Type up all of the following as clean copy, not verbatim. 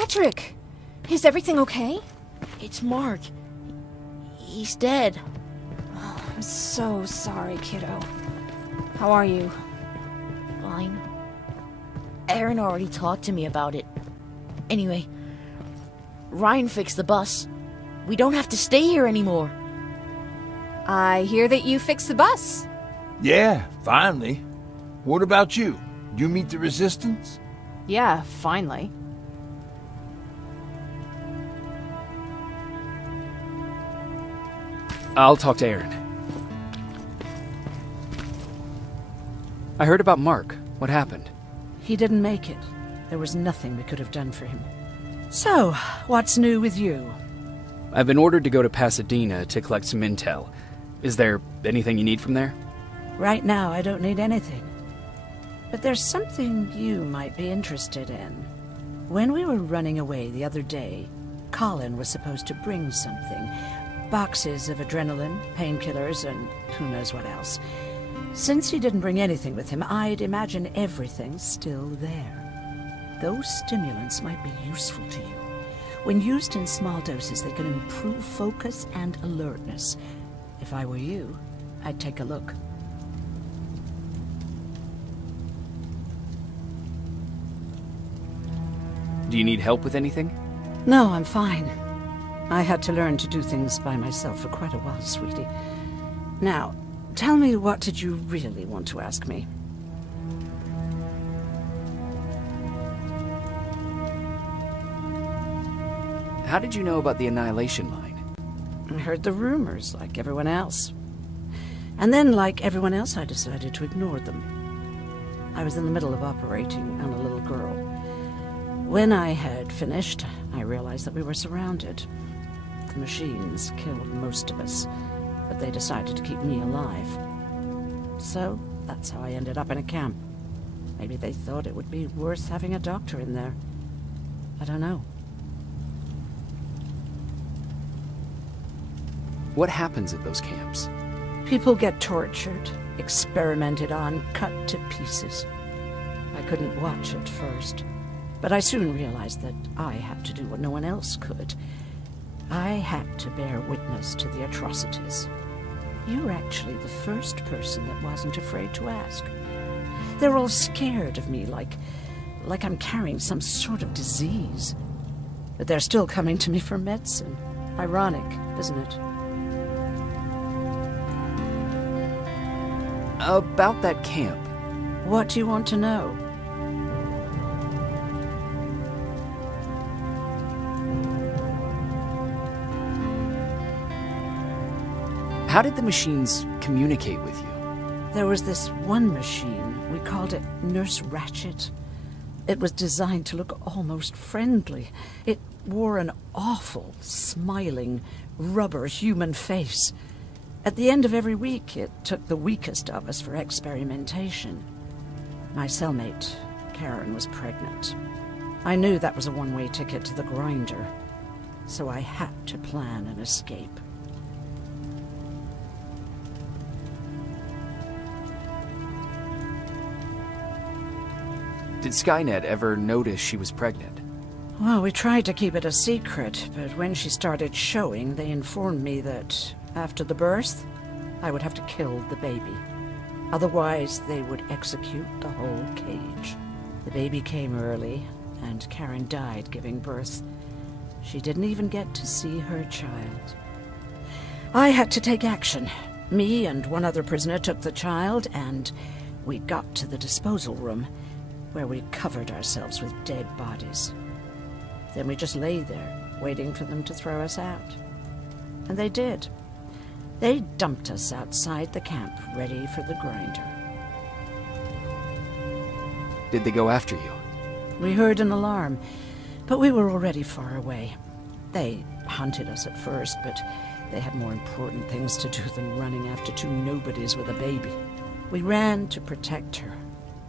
Patrick! Is everything okay? It's Mark. He's dead. Oh, I'm so sorry, kiddo. How are you? Fine. Aaron already talked to me about it. Anyway, Ryan fixed the bus. We don't have to stay here anymore. I hear that you fixed the bus. Yeah, finally. What about you? You meet the resistance? Yeah, finally. I'll talk to Aaron. I heard about Mark. What happened? He didn't make it. There was nothing we could have done for him. So, what's new with you? I've been ordered to go to Pasadena to collect some intel. Is there anything you need from there? Right now, I don't need anything. But there's something you might be interested in. When we were running away the other day, Colin was supposed to bring something. Boxes of adrenaline, painkillers, and who knows what else. Since he didn't bring anything with him, I'd imagine everything's still there. Those stimulants might be useful to you. When used in small doses, they can improve focus and alertness. If I were you, I'd take a look. Do you need help with anything? No, I'm fine. I had to learn to do things by myself for quite a while, sweetie. Now, tell me, what did you really want to ask me? How did you know about the Annihilation Line? I heard the rumors, like everyone else. And then, like everyone else, I decided to ignore them. I was in the middle of operating on a little girl. When I had finished, I realized that we were surrounded. The machines killed most of us, but they decided to keep me alive. So, that's how I ended up in a camp. Maybe they thought it would be worth having a doctor in there. I don't know. What happens at those camps? People get tortured, experimented on, cut to pieces. I couldn't watch at first, but I soon realized that I had to do what no one else could. I had to bear witness to the atrocities. You're actually the first person that wasn't afraid to ask. They're all scared of me, like I'm carrying some sort of disease. But they're still coming to me for medicine. Ironic, isn't it? About that camp. What do you want to know? How did the machines communicate with you? There was this one machine. We called it Nurse Ratchet. It was designed to look almost friendly. It wore an awful, smiling, rubber human face. At the end of every week, it took the weakest of us for experimentation. My cellmate, Karen, was pregnant. I knew that was a one-way ticket to the grinder, so I had to plan an escape. Did Skynet ever notice she was pregnant? Well, we tried to keep it a secret, but when she started showing, they informed me that after the birth, I would have to kill the baby. Otherwise, they would execute the whole cage. The baby came early, and Karen died giving birth. She didn't even get to see her child. I had to take action. Me and one other prisoner took the child, and we got to the disposal room, where we covered ourselves with dead bodies. Then we just lay there, waiting for them to throw us out. And they did. They dumped us outside the camp, ready for the grinder. Did they go after you? We heard an alarm, but we were already far away. They hunted us at first, but they had more important things to do than running after two nobodies with a baby. We ran to protect her,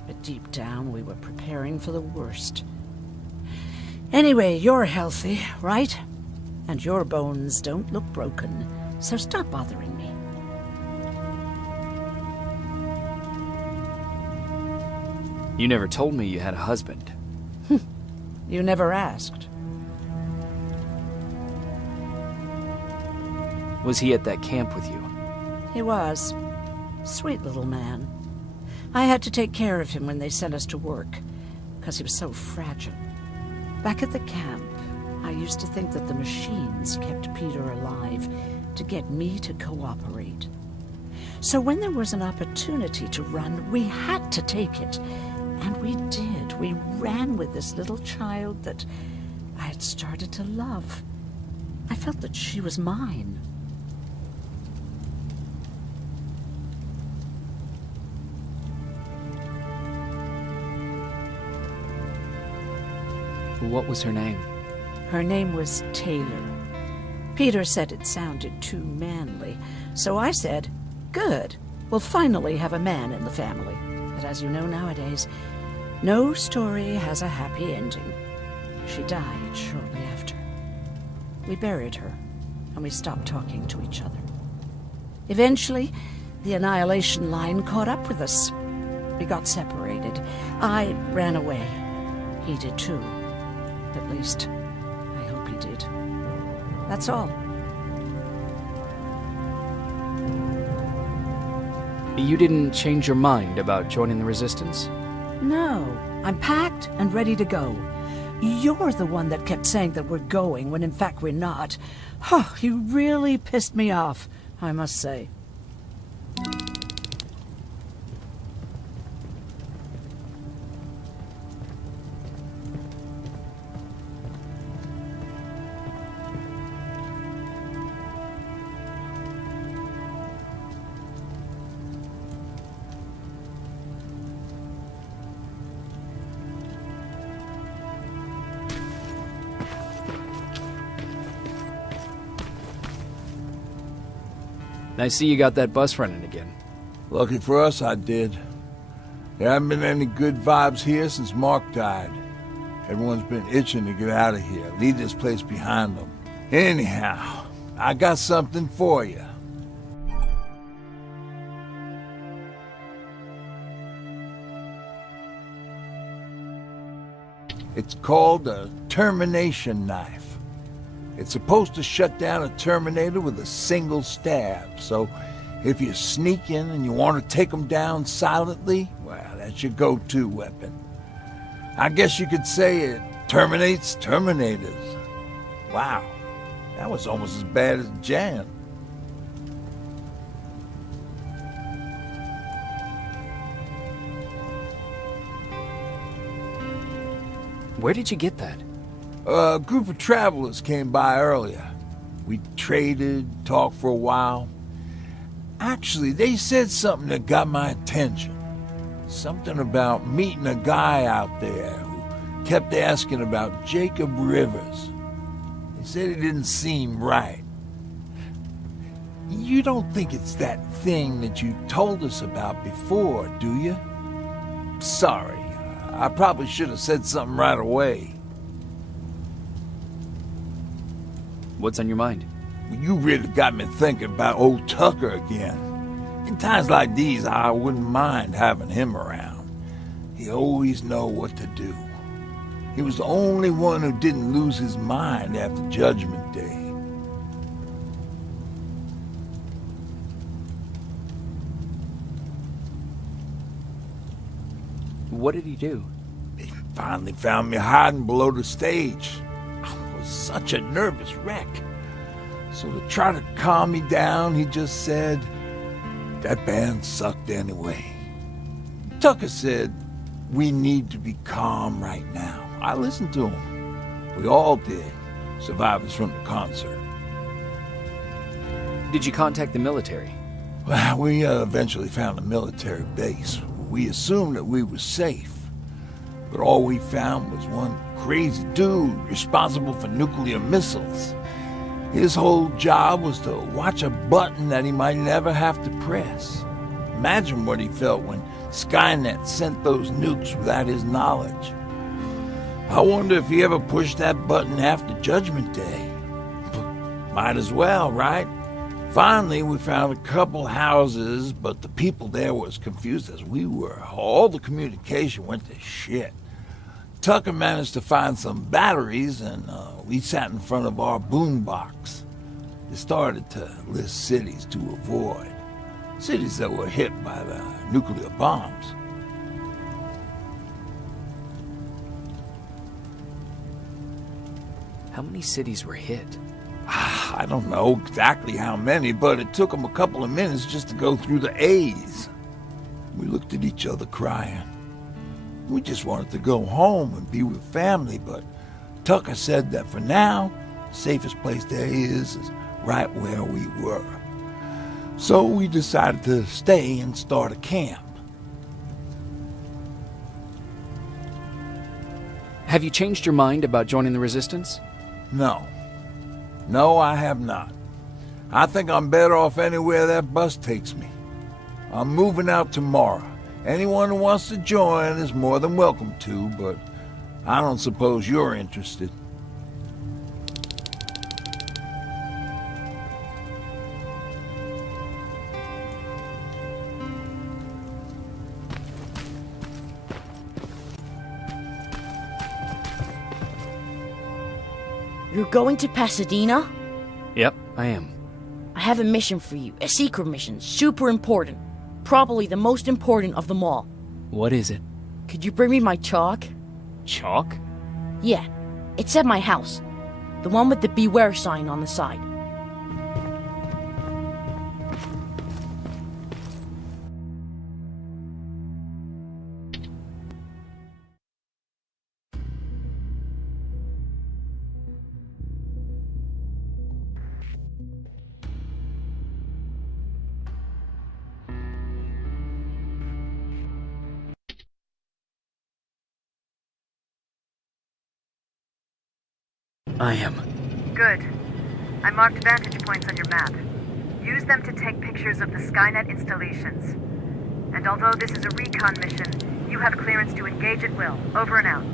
but deep down we were preparing for the worst. Anyway, you're healthy, right? And your bones don't look broken, so stop bothering me. You never told me you had a husband. You never asked. Was he at that camp with you? He was. Sweet little man. I had to take care of him when they sent us to work, because he was so fragile. Back at the camp, I used to think that the machines kept Peter alive to get me to cooperate. So when there was an opportunity to run, we had to take it. And we did. We ran with this little child that I had started to love. I felt that she was mine. What was her name? Her name was Taylor. Peter said it sounded too manly, so I said, good, we'll finally have a man in the family. But as you know nowadays, no story has a happy ending. She died shortly after. We buried her, and we stopped talking to each other. Eventually, the Annihilation Line caught up with us. We got separated. I ran away. He did too. At least, I hope he did. That's all. You didn't change your mind about joining the Resistance? No, I'm packed and ready to go. You're the one that kept saying that we're going when in fact we're not. Oh, you really pissed me off, I must say. I see you got that bus running again. Lucky for us, I did. There haven't been any good vibes here since Mark died. Everyone's been itching to get out of here, leave this place behind them. Anyhow, I got something for you. It's called a termination knife. It's supposed to shut down a Terminator with a single stab, so if you sneak in and you want to take them down silently, well, that's your go-to weapon. I guess you could say it terminates Terminators. Wow, that was almost as bad as Jan. Where did you get that? A group of travelers came by earlier. We traded, talked for a while. Actually, they said something that got my attention. Something about meeting a guy out there who kept asking about Jacob Rivers. They said it didn't seem right. You don't think it's that thing that you told us about before, do you? Sorry, I probably should have said something right away. What's on your mind? You really got me thinking about old Tucker again. In times like these, I wouldn't mind having him around. He always know what to do. He was the only one who didn't lose his mind after Judgment Day. What did he do? He finally found me hiding below the stage. I was such a nervous wreck. So to try to calm me down, he just said, that band sucked anyway. Tucker said, we need to be calm right now. I listened to him. We all did, survivors from the concert. Did you contact the military? Well, we eventually found a military base. We assumed that we were safe. But all we found was one crazy dude responsible for nuclear missiles. His whole job was to watch a button that he might never have to press. Imagine what he felt when Skynet sent those nukes without his knowledge. I wonder if he ever pushed that button after Judgment Day. Might as well, right? Finally, we found a couple houses, but the people there were as confused as we were. All the communication went to shit. Tucker managed to find some batteries, and we sat in front of our boombox. They started to list cities to avoid. Cities that were hit by the nuclear bombs. How many cities were hit? I don't know exactly how many, but it took them a couple of minutes just to go through the A's. We looked at each other crying. We just wanted to go home and be with family, but Tucker said that for now, the safest place there is right where we were. So we decided to stay and start a camp. Have you changed your mind about joining the Resistance? No. No, I have not. I think I'm better off anywhere that bus takes me. I'm moving out tomorrow. Anyone who wants to join is more than welcome to, but I don't suppose you're interested. You're going to Pasadena? Yep, I am. I have a mission for you. A secret mission. Super important. Probably the most important of them all. What is it? Could you bring me my chalk? Chalk? Yeah. It's at my house. The one with the beware sign on the side. I am. Good. I marked vantage points on your map. Use them to take pictures of the Skynet installations. And although this is a recon mission, you have clearance to engage at will. Over and out.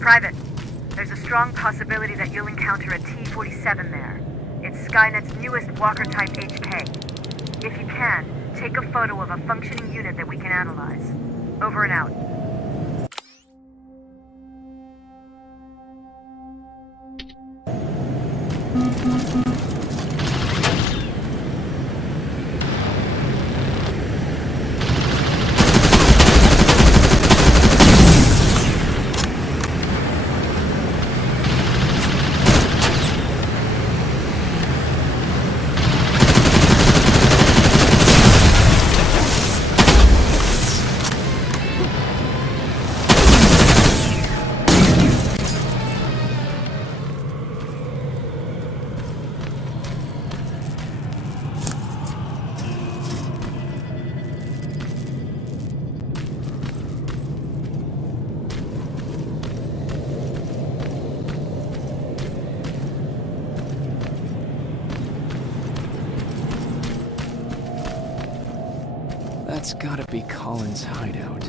Private, there's a strong possibility that you'll encounter a T-47 there. It's Skynet's newest Walker-type HK. If you can, take a photo of a functioning unit that we can analyze. Over and out. That's gotta be Colin's hideout.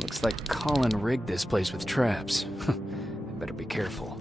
Looks like Colin rigged this place with traps. I better be careful.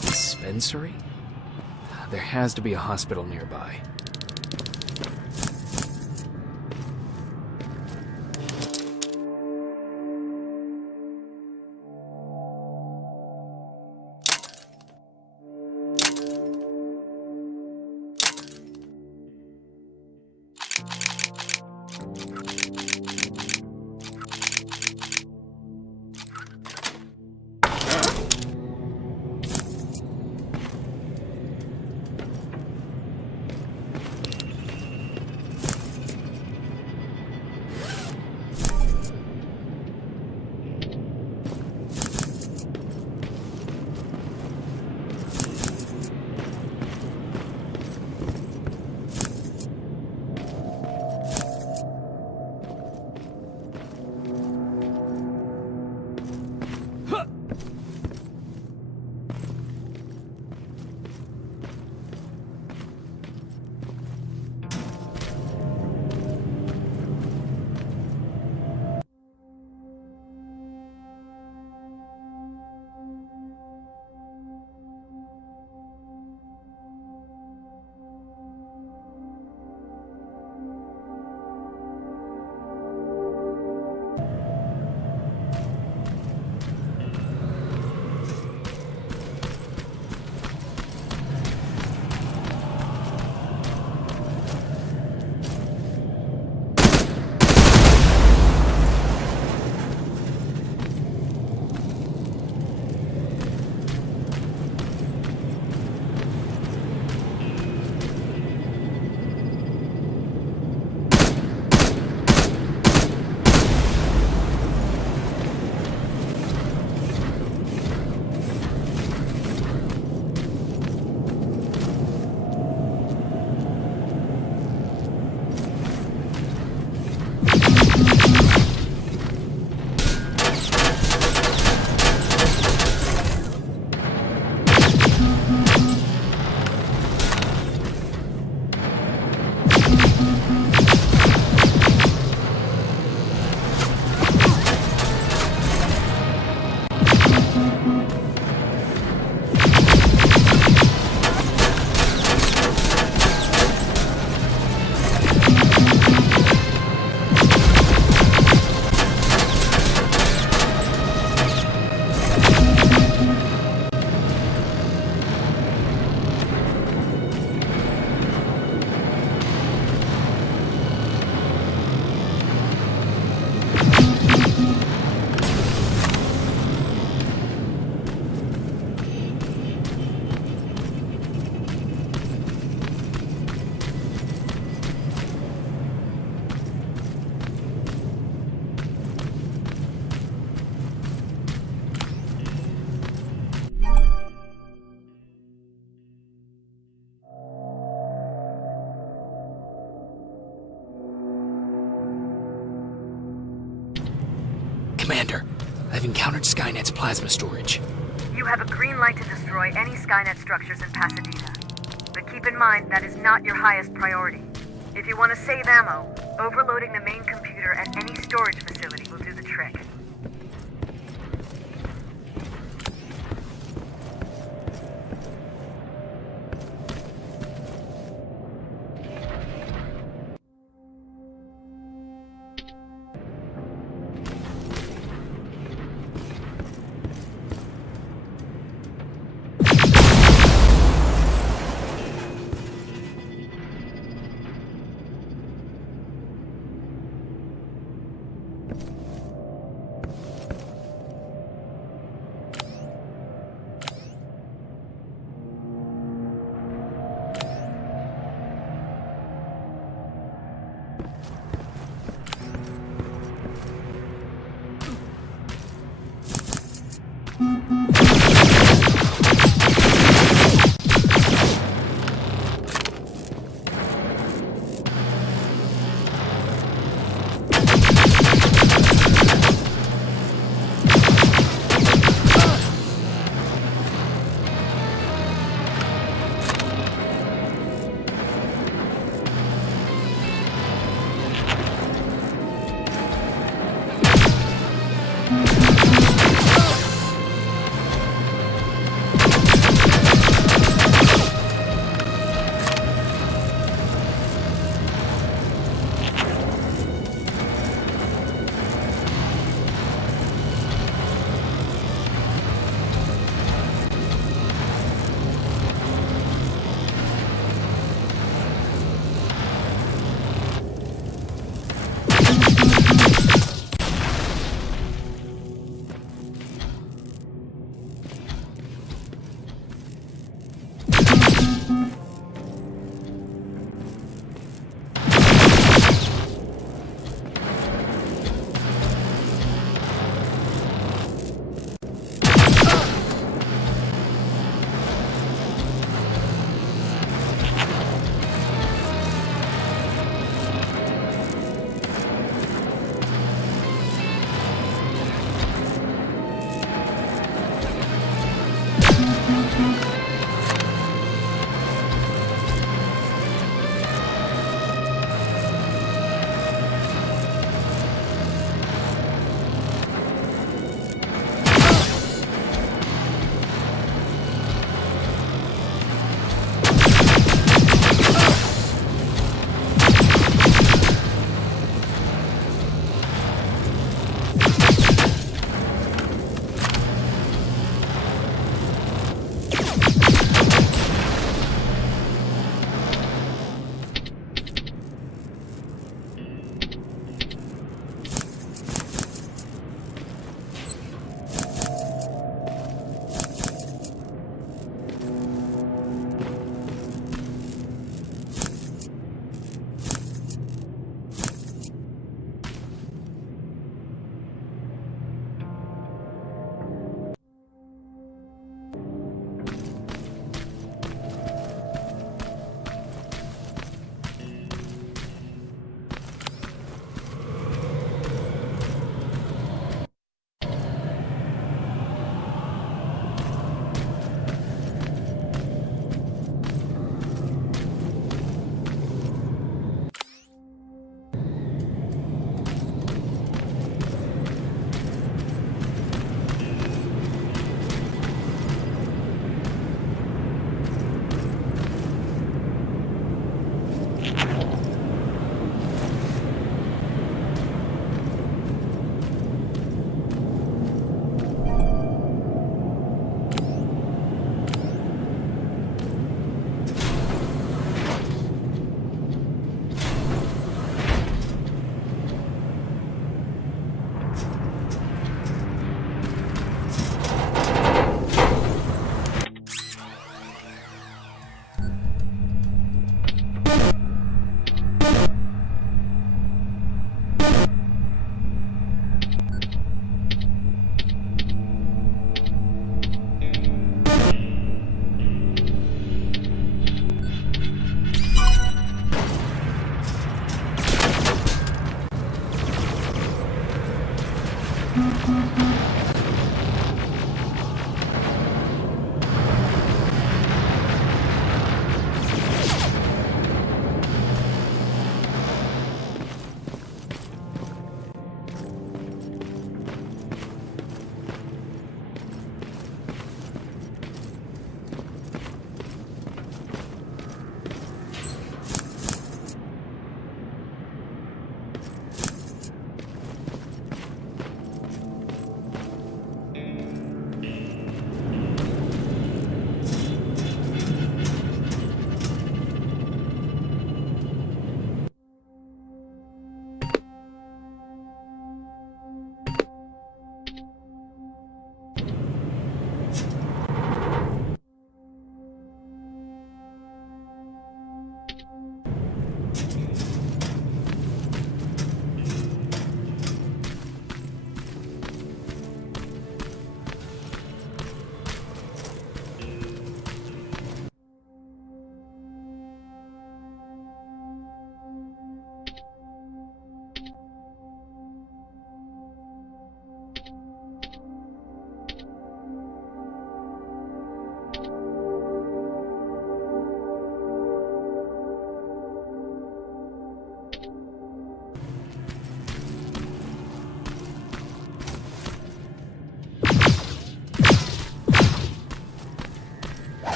Dispensary? There has to be a hospital nearby. Commander, I've encountered Skynet's plasma storage. You have a green light to destroy any Skynet structures in Pasadena. But keep in mind, that is not your highest priority. If you want to save ammo, overloading the main computer at any storage facility will do the trick.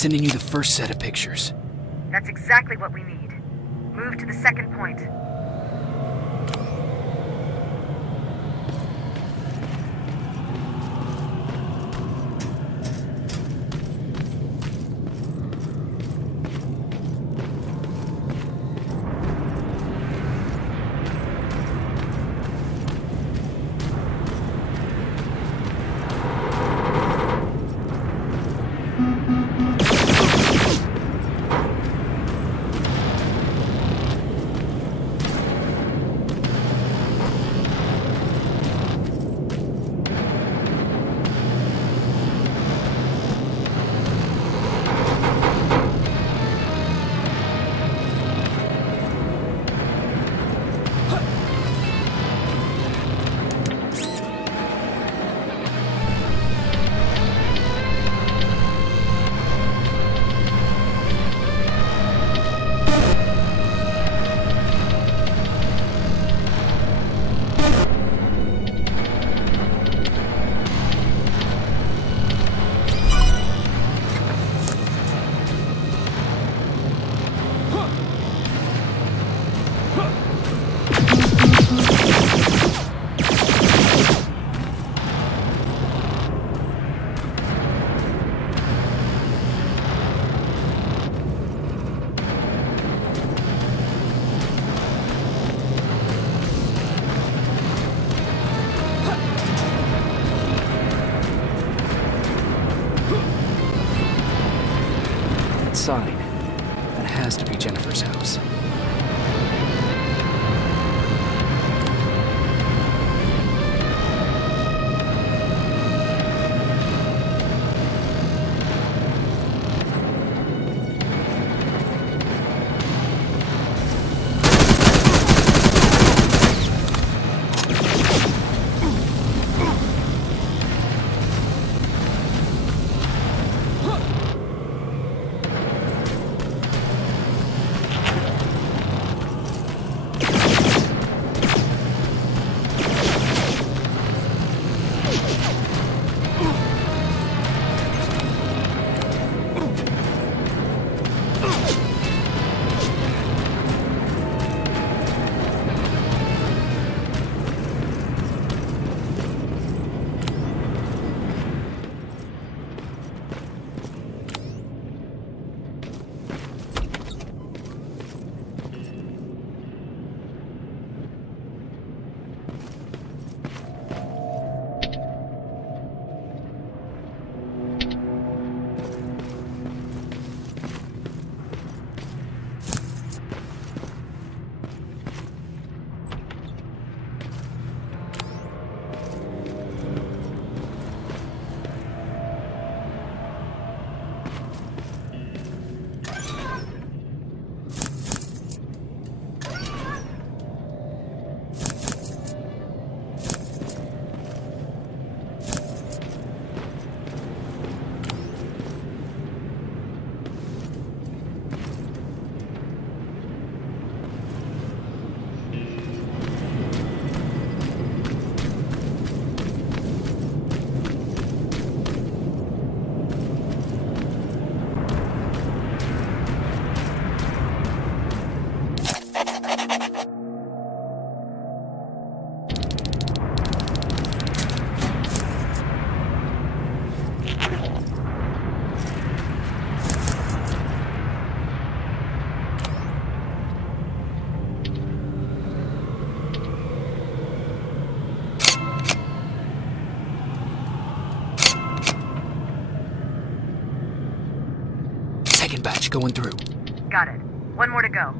sending you the first set of pictures. That's exactly what we need. Move to the second point. sign. That has to be Jennifer's house. Second batch going through. Got it. One more to go.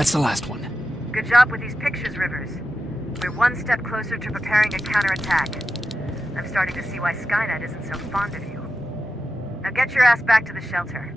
That's the last one. Good job with these pictures, Rivers. We're one step closer to preparing a counterattack. I'm starting to see why Skynet isn't so fond of you. Now get your ass back to the shelter.